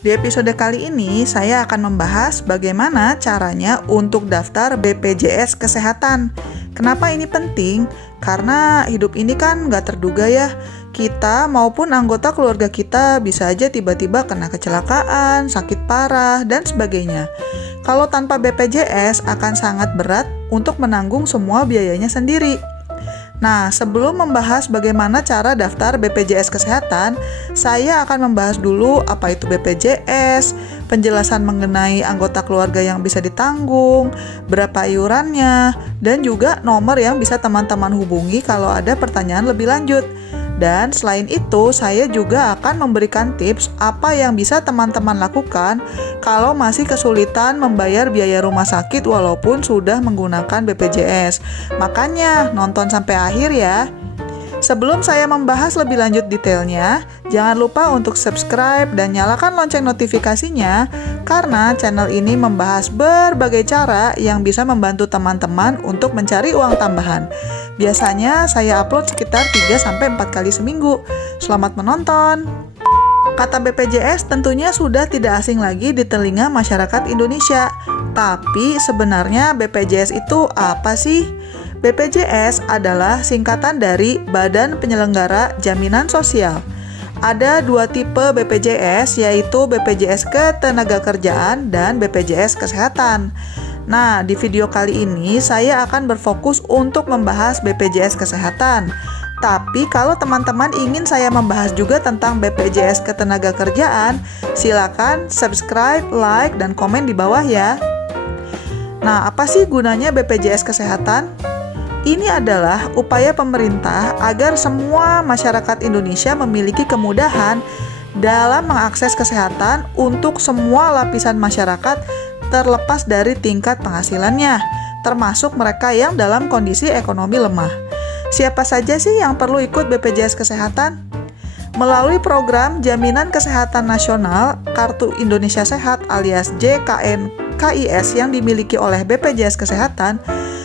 Di episode kali ini, saya akan membahas bagaimana caranya untuk daftar BPJS Kesehatan. Kenapa ini penting? Karena hidup ini kan nggak terduga ya. Kita maupun anggota keluarga kita bisa aja tiba-tiba kena kecelakaan, sakit parah, dan sebagainya. Kalau tanpa BPJS akan sangat berat untuk menanggung semua biayanya sendiri. Nah, sebelum membahas bagaimana cara daftar BPJS Kesehatan, saya akan membahas dulu apa itu BPJS, penjelasan mengenai anggota keluarga yang bisa ditanggung, berapa iurannya, dan juga nomor yang bisa teman-teman hubungi kalau ada pertanyaan lebih lanjut. Dan selain itu, saya juga akan memberikan tips apa yang bisa teman-teman lakukan kalau masih kesulitan membayar biaya rumah sakit walaupun sudah menggunakan BPJS. Makanya, nonton sampai akhir ya. Sebelum saya membahas lebih lanjut detailnya, jangan lupa untuk subscribe dan nyalakan lonceng notifikasinya karena channel ini membahas berbagai cara yang bisa membantu teman-teman untuk mencari uang tambahan. Biasanya saya upload sekitar 3-4 kali seminggu. Selamat menonton! Kata BPJS tentunya sudah tidak asing lagi di telinga masyarakat Indonesia. Tapi sebenarnya BPJS itu apa sih? BPJS adalah singkatan dari Badan Penyelenggara Jaminan Sosial. Ada dua tipe BPJS, yaitu BPJS Ketenagakerjaan dan BPJS Kesehatan. Nah, di video kali ini saya akan berfokus untuk membahas BPJS Kesehatan. Tapi kalau teman-teman ingin saya membahas juga tentang BPJS Ketenagakerjaan, silakan subscribe, like, dan komen di bawah ya. Nah, apa sih gunanya BPJS Kesehatan? Ini adalah upaya pemerintah agar semua masyarakat Indonesia memiliki kemudahan dalam mengakses kesehatan untuk semua lapisan masyarakat terlepas dari tingkat penghasilannya, termasuk mereka yang dalam kondisi ekonomi lemah. Siapa saja sih yang perlu ikut BPJS Kesehatan? Melalui program Jaminan Kesehatan Nasional Kartu Indonesia Sehat alias JKNKIS yang dimiliki oleh BPJS Kesehatan,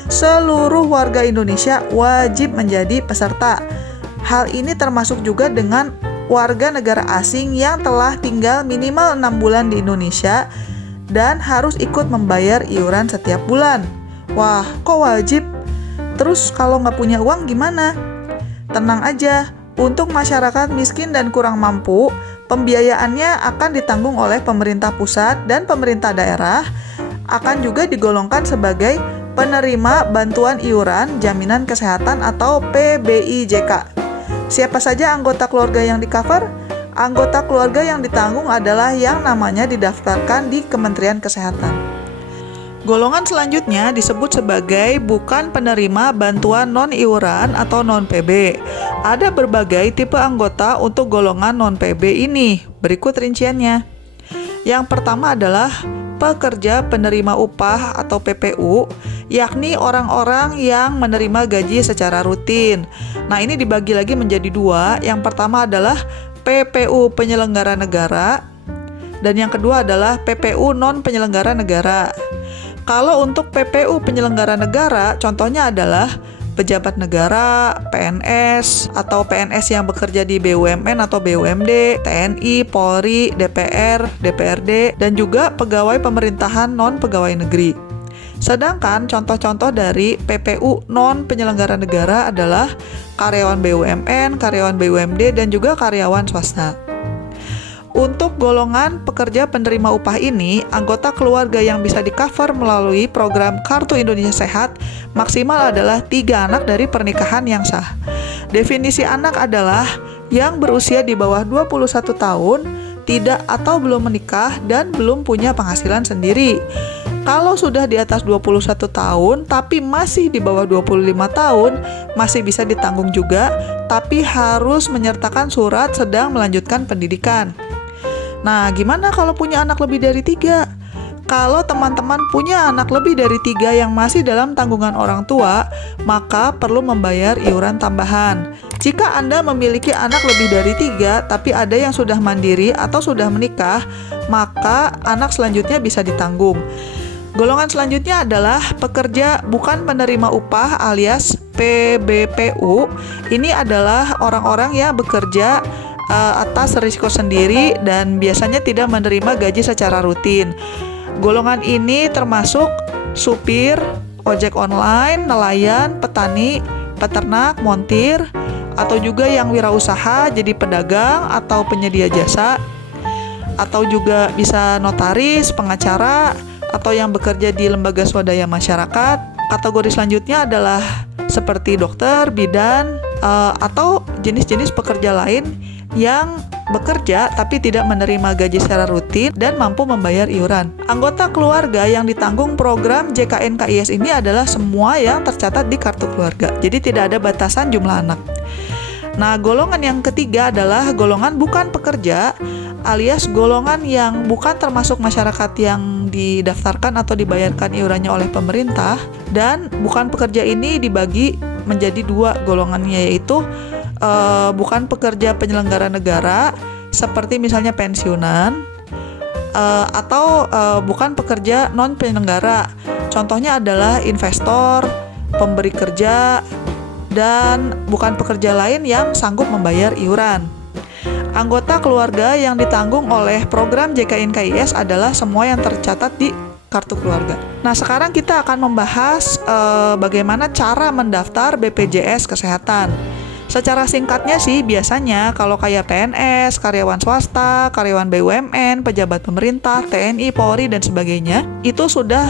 seluruh warga Indonesia wajib menjadi peserta. Hal ini termasuk juga dengan warga negara asing yang telah tinggal minimal 6 bulan di Indonesia dan harus ikut membayar iuran setiap bulan. Wah, kok wajib? Terus kalau nggak punya uang gimana? Tenang aja, untuk masyarakat miskin dan kurang mampu, pembiayaannya akan ditanggung oleh pemerintah pusat dan pemerintah daerah, akan juga digolongkan sebagai penerima bantuan iuran jaminan kesehatan atau PBIJK. Siapa saja anggota keluarga yang di-cover? Anggota keluarga yang ditanggung adalah yang namanya didaftarkan di Kementerian Kesehatan. Golongan selanjutnya disebut sebagai bukan penerima bantuan non-iuran atau non-PB. Ada berbagai tipe anggota untuk golongan non-PB ini. Berikut rinciannya. Yang pertama adalah pekerja penerima upah atau PPU, yakni orang-orang yang menerima gaji secara rutin. Nah, ini dibagi lagi menjadi dua. Yang pertama adalah PPU penyelenggara negara, dan yang kedua adalah PPU non-penyelenggara negara. Kalau untuk PPU penyelenggara negara, contohnya adalah pejabat negara, PNS, atau PNS yang bekerja di BUMN atau BUMD, TNI, Polri, DPR, DPRD, dan juga pegawai pemerintahan non-pegawai negeri. Sedangkan contoh-contoh dari PPU non-penyelenggara negara adalah karyawan BUMN, karyawan BUMD, dan juga karyawan swasta. Untuk golongan pekerja penerima upah ini, anggota keluarga yang bisa di-cover melalui program Kartu Indonesia Sehat maksimal adalah 3 anak dari pernikahan yang sah. Definisi anak adalah yang berusia di bawah 21 tahun, tidak atau belum menikah, dan belum punya penghasilan sendiri. Kalau sudah di atas 21 tahun tapi masih di bawah 25 tahun, masih bisa ditanggung juga, tapi harus menyertakan surat sedang melanjutkan pendidikan. Nah, gimana kalau punya anak lebih dari 3? Kalau teman-teman punya anak lebih dari 3 yang masih dalam tanggungan orang tua, maka perlu membayar iuran tambahan. Jika Anda memiliki anak lebih dari 3, tapi ada yang sudah mandiri atau sudah menikah, maka anak selanjutnya bisa ditanggung. Golongan selanjutnya adalah pekerja bukan penerima upah alias PBPU. Ini adalah orang-orang yang bekerja atas risiko sendiri dan biasanya tidak menerima gaji secara rutin. Golongan ini termasuk supir, ojek online, nelayan, petani, peternak, montir, atau juga yang wirausaha jadi pedagang atau penyedia jasa, atau juga bisa notaris, pengacara, atau yang bekerja di lembaga swadaya masyarakat. Kategori selanjutnya adalah seperti dokter, bidan, atau jenis-jenis pekerja lain yang bekerja tapi tidak menerima gaji secara rutin dan mampu membayar iuran. Anggota keluarga yang ditanggung program JKN KIS ini adalah semua yang tercatat di kartu keluarga. Jadi tidak ada batasan jumlah anak. Nah, golongan yang ketiga adalah golongan bukan pekerja, alias golongan yang bukan termasuk masyarakat yang didaftarkan atau dibayarkan iurannya oleh pemerintah. Dan bukan pekerja ini dibagi menjadi dua golongannya, yaitu bukan pekerja penyelenggara negara seperti misalnya pensiunan, atau bukan pekerja non penyelenggara. Contohnya adalah investor, pemberi kerja, dan bukan pekerja lain yang sanggup membayar iuran. Anggota keluarga yang ditanggung oleh program JKN KIS adalah semua yang tercatat di kartu keluarga. Nah, sekarang kita akan membahas bagaimana cara mendaftar BPJS Kesehatan. Secara singkatnya sih, biasanya kalau kayak PNS, karyawan swasta, karyawan BUMN, pejabat pemerintah, TNI, Polri, dan sebagainya, itu sudah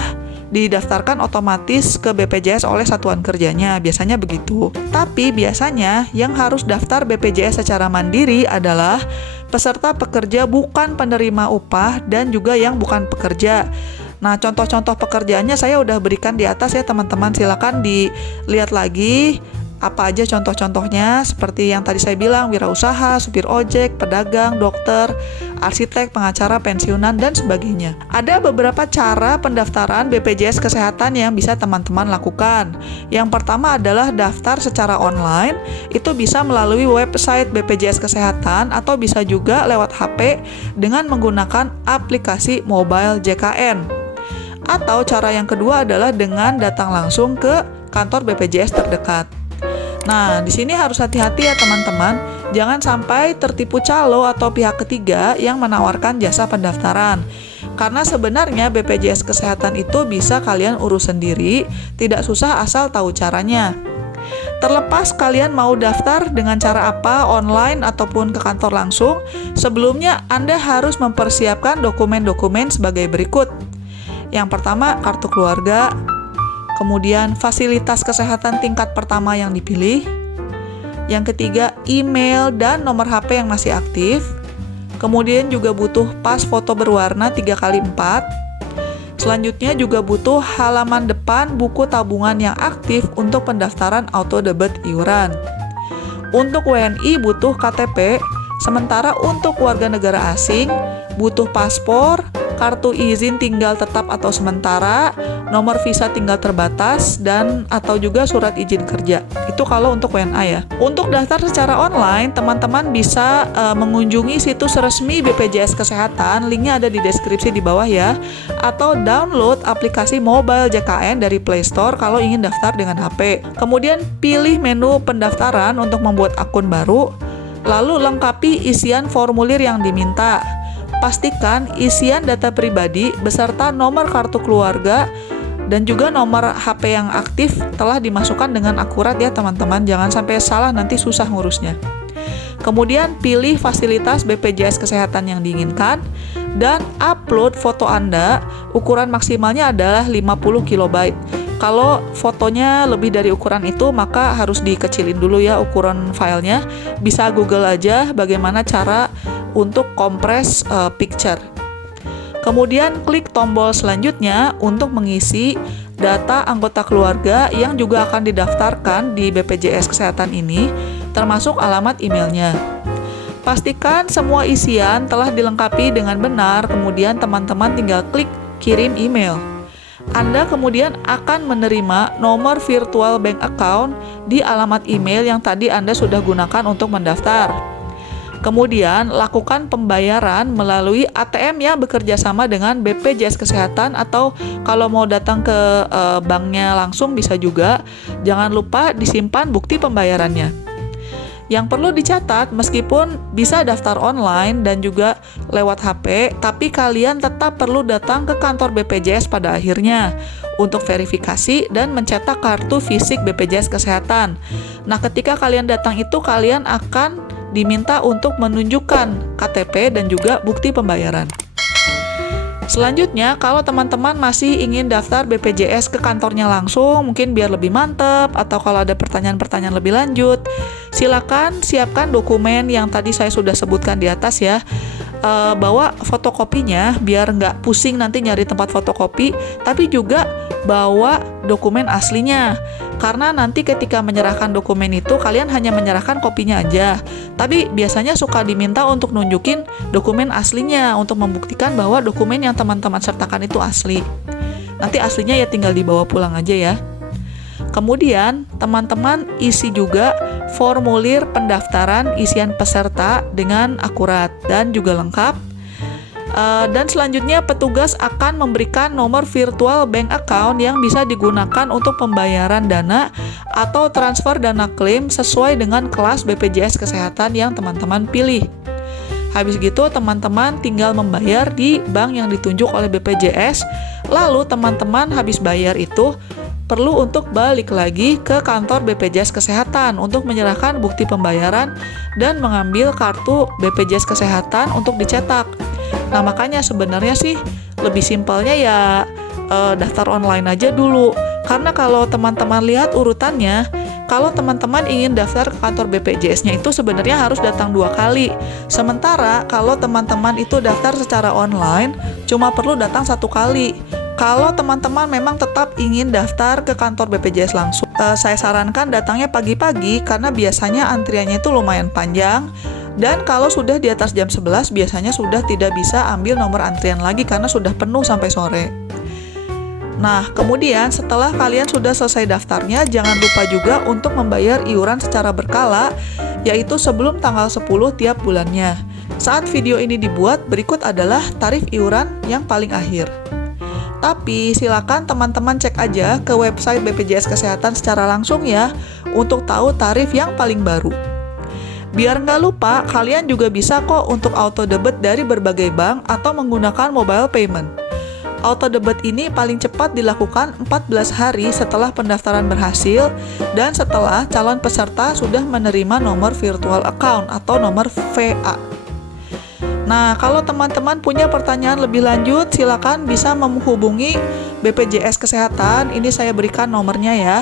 didaftarkan otomatis ke BPJS oleh satuan kerjanya, biasanya begitu. Tapi biasanya yang harus daftar BPJS secara mandiri adalah peserta pekerja bukan penerima upah dan juga yang bukan pekerja. Nah, contoh-contoh pekerjaannya saya udah berikan di atas ya teman-teman, silakan dilihat lagi apa aja contoh-contohnya, seperti yang tadi saya bilang, wirausaha, supir ojek, pedagang, dokter, arsitek, pengacara, pensiunan, dan sebagainya. Ada beberapa cara pendaftaran BPJS Kesehatan yang bisa teman-teman lakukan. Yang pertama adalah daftar secara online, itu bisa melalui website BPJS Kesehatan atau bisa juga lewat HP dengan menggunakan aplikasi mobile JKN. Atau cara yang kedua adalah dengan datang langsung ke kantor BPJS terdekat. Nah, di sini harus hati-hati ya teman-teman, jangan sampai tertipu calo atau pihak ketiga yang menawarkan jasa pendaftaran. Karena sebenarnya BPJS Kesehatan itu bisa kalian urus sendiri, tidak susah asal tahu caranya. Terlepas kalian mau daftar dengan cara apa, online ataupun ke kantor langsung, sebelumnya Anda harus mempersiapkan dokumen-dokumen sebagai berikut. Yang pertama, kartu keluarga. Kemudian fasilitas kesehatan tingkat pertama yang dipilih. Yang ketiga, email dan nomor HP yang masih aktif. Kemudian juga butuh pas foto berwarna 3x4. Selanjutnya juga butuh halaman depan buku tabungan yang aktif untuk pendaftaran auto debit iuran. Untuk WNI butuh KTP, sementara untuk warga negara asing butuh paspor, kartu izin tinggal tetap atau sementara, nomor visa tinggal terbatas, dan atau juga surat izin kerja. Itu kalau untuk WNA ya. Untuk daftar secara online, teman-teman bisa mengunjungi situs resmi BPJS Kesehatan, linknya ada di deskripsi di bawah ya, atau download aplikasi mobile JKN dari Play Store kalau ingin daftar dengan HP. Kemudian pilih menu pendaftaran untuk membuat akun baru, lalu lengkapi isian formulir yang diminta. Pastikan isian data pribadi beserta nomor kartu keluarga dan juga nomor HP yang aktif telah dimasukkan dengan akurat ya teman-teman, jangan sampai salah nanti susah ngurusnya. Kemudian pilih fasilitas BPJS Kesehatan yang diinginkan dan upload foto Anda, ukuran maksimalnya adalah 50 KB. Kalau fotonya lebih dari ukuran itu maka harus dikecilin dulu ya ukuran filenya. Bisa Google aja bagaimana cara untuk kompres picture. Kemudian klik tombol selanjutnya untuk mengisi data anggota keluarga yang juga akan didaftarkan di BPJS Kesehatan ini, termasuk alamat emailnya. Pastikan semua isian telah dilengkapi dengan benar, kemudian teman-teman tinggal klik kirim email. Anda kemudian akan menerima nomor virtual bank account di alamat email yang tadi Anda sudah gunakan untuk mendaftar. Kemudian, lakukan pembayaran melalui ATM yang bekerja sama dengan BPJS Kesehatan atau kalau mau datang ke banknya langsung bisa juga. Jangan lupa disimpan bukti pembayarannya. Yang perlu dicatat, meskipun bisa daftar online dan juga lewat HP, tapi kalian tetap perlu datang ke kantor BPJS pada akhirnya untuk verifikasi dan mencetak kartu fisik BPJS Kesehatan. Nah, ketika kalian datang itu, kalian akan diminta untuk menunjukkan KTP dan juga bukti pembayaran. Selanjutnya, kalau teman-teman masih ingin daftar BPJS ke kantornya langsung, mungkin biar lebih mantep, atau kalau ada pertanyaan-pertanyaan lebih lanjut, silakan siapkan dokumen yang tadi saya sudah sebutkan di atas ya. Bawa fotokopinya biar nggak pusing nanti nyari tempat fotokopi, tapi juga bawa dokumen aslinya. Karena nanti ketika menyerahkan dokumen itu, kalian hanya menyerahkan kopinya aja. Tapi biasanya suka diminta untuk nunjukin dokumen aslinya, untuk membuktikan bahwa dokumen yang teman-teman sertakan itu asli. Nanti aslinya ya tinggal dibawa pulang aja ya. Kemudian, teman-teman isi juga formulir pendaftaran isian peserta dengan akurat dan juga lengkap. Dan selanjutnya, petugas akan memberikan nomor virtual bank account yang bisa digunakan untuk pembayaran dana atau transfer dana klaim sesuai dengan kelas BPJS Kesehatan yang teman-teman pilih. Habis gitu, teman-teman tinggal membayar di bank yang ditunjuk oleh BPJS. Lalu, teman-teman habis bayar itu perlu untuk balik lagi ke kantor BPJS Kesehatan untuk menyerahkan bukti pembayaran dan mengambil kartu BPJS Kesehatan untuk dicetak. Nah, makanya sebenarnya sih lebih simpelnya ya daftar online aja dulu. Karena kalau teman-teman lihat urutannya, kalau teman-teman ingin daftar ke kantor BPJS-nya itu sebenarnya harus datang 2 kali. Sementara kalau teman-teman itu daftar secara online, cuma perlu datang 1 kali. Kalau teman-teman memang tetap ingin daftar ke kantor BPJS langsung, saya sarankan datangnya pagi-pagi karena biasanya antriannya itu lumayan panjang. Dan kalau sudah di atas jam 11, biasanya sudah tidak bisa ambil nomor antrian lagi karena sudah penuh sampai sore. Nah, kemudian setelah kalian sudah selesai daftarnya, jangan lupa juga untuk membayar iuran secara berkala, yaitu sebelum tanggal 10 tiap bulannya. Saat video ini dibuat, berikut adalah tarif iuran yang paling akhir. Tapi silakan teman-teman cek aja ke website BPJS Kesehatan secara langsung ya, untuk tahu tarif yang paling baru. Biar nggak lupa, kalian juga bisa kok untuk auto debit dari berbagai bank atau menggunakan mobile payment. Auto debit ini paling cepat dilakukan 14 hari setelah pendaftaran berhasil dan setelah calon peserta sudah menerima nomor virtual account atau nomor VA. Nah, kalau teman-teman punya pertanyaan lebih lanjut, silakan bisa menghubungi BPJS Kesehatan. Ini saya berikan nomornya ya.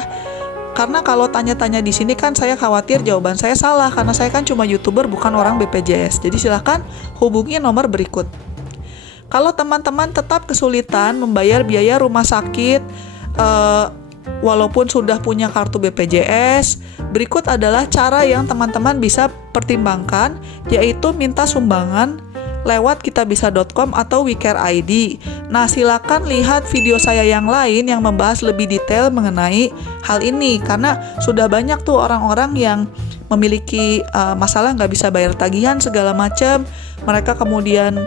Karena kalau tanya-tanya di sini kan saya khawatir jawaban saya salah, karena saya kan cuma YouTuber bukan orang BPJS. Jadi silakan hubungi nomor berikut. Kalau teman-teman tetap kesulitan membayar biaya rumah sakit, walaupun sudah punya kartu BPJS, berikut adalah cara yang teman-teman bisa pertimbangkan, yaitu minta sumbangan lewat kitabisa.com atau WeCare ID. Nah, silakan lihat video saya yang lain yang membahas lebih detail mengenai hal ini, karena sudah banyak tuh orang-orang yang memiliki masalah nggak bisa bayar tagihan segala macam. Mereka kemudian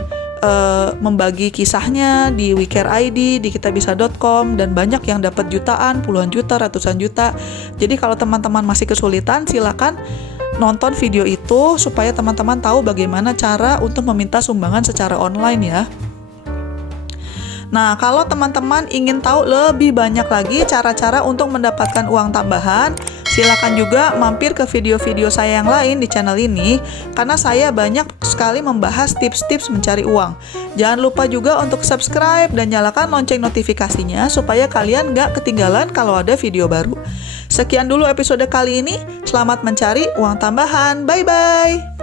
membagi kisahnya di WeCare ID, di kitabisa.com, dan banyak yang dapat jutaan, puluhan juta, ratusan juta. Jadi kalau teman-teman masih kesulitan, silakan nonton video itu supaya teman-teman tahu bagaimana cara untuk meminta sumbangan secara online ya. Nah, kalau teman-teman ingin tahu lebih banyak lagi cara-cara untuk mendapatkan uang tambahan, silakan juga mampir ke video-video saya yang lain di channel ini, karena saya banyak sekali membahas tips-tips mencari uang. Jangan lupa juga untuk subscribe dan nyalakan lonceng notifikasinya supaya kalian nggak ketinggalan kalau ada video baru. Sekian dulu episode kali ini, selamat mencari uang tambahan, bye-bye!